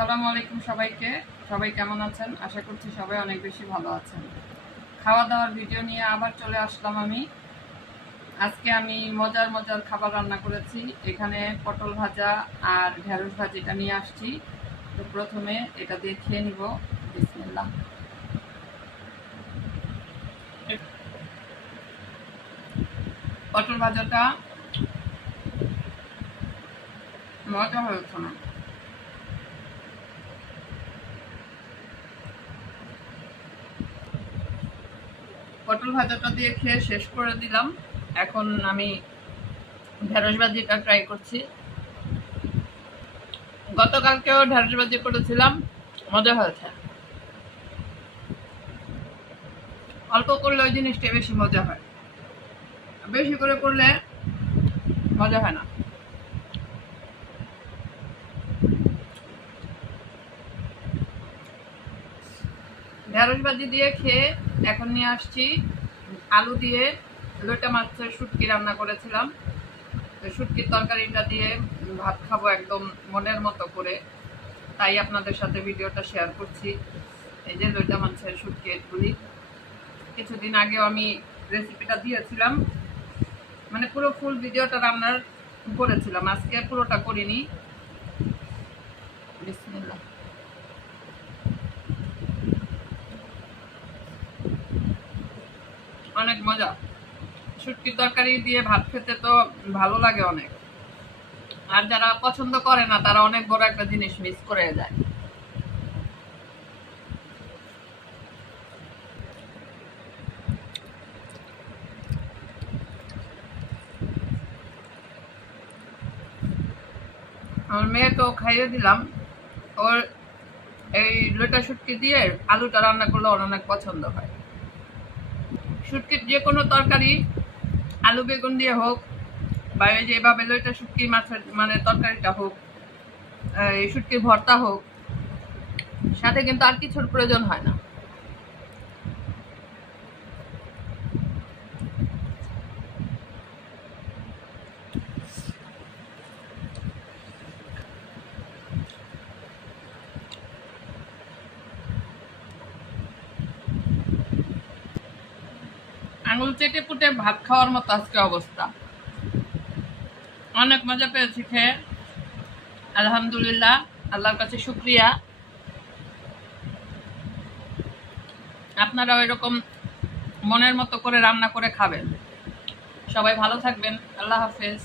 আসসালামু আলাইকুম সবাইকে। সবাই কেমন আছেন? আশা করছি সবাই অনেক বেশি ভালো আছেন। খাওয়া দাওয়ার ভিডিও নিয়ে আবার চলে আসলাম আমি। আজকে আমি মজার মজার খাবার রান্না করেছি। এখানে পটল ভাজা আর ঢেঁড়স ভাজিটা নিয়ে আসছি। তো প্রথমে এটা দিয়ে খেয়ে নিব। বিসমিল্লাহ। পটল ভাজাটা মজা হয়েছে না। পটল ভাজাটা দিয়ে খেয়ে শেষ করে দিলাম। এখন আমি ঢেঁড়স ভাজিটা ট্রাই করছি। গতকালকেও ঢেঁড়স ভাজি করেছিলাম, মজা হয়েছে। অল্প করলে ওই জিনিসটা বেশি মজা হয়, বেশি করে করলে মজা হয় না। ঢেঁড়স ভাজি দিয়ে খেয়ে এখন নিয়ে আসছি আলু দিয়ে লোটা মাছের শুটকি রান্না করেছিলাম। শুটকির তরকারিটা দিয়ে ভাত খাবো একদম মনের মতো করে, তাই আপনাদের সাথে ভিডিওটা শেয়ার করছি। এই যে লোটা মাছের শুটকি এগুলি কিছুদিন আগেও আমি রেসিপিটা দিয়েছিলাম, মানে পুরো ফুল ভিডিওটা রান্নার করেছিলাম, আজকে পুরোটা করিনি। বিসমিল্লাহ। অনেক মজা। শুটকির তরকারি দিয়ে ভাত খেতে তো ভালো লাগে অনেক, আর যারা পছন্দ করে না তারা অনেক বড় একটা জিনিস মিস করে যায়। আমার মেয়েকেও খাইয়ে দিলাম। ওর এই লোটা শুটকি দিয়ে আলুটা রান্না করলে ওর অনেক পছন্দ হয়। শুটকির যে কোনো তরকারি, আলু বেগুন দিয়ে হোক বা এই যে এভাবে লোটা শুটকি মাছের মানে তরকারিটা হোক, এই শুটকির ভর্তা হোক, সাথে কিন্তু আর কিছুর প্রয়োজন হয় না। আঙুল চেটে পুটে ভাত খাওয়ার মতো আজকে অবস্থা। অনেক মজা পেয়েছি খেয়ে, আলহামদুলিল্লাহ, আল্লাহর কাছে শুক্রিয়া। আপনারাও এরকম মনের মতো করে রান্না করে খাবেন। সবাই ভালো থাকবেন। আল্লাহ হাফেজ।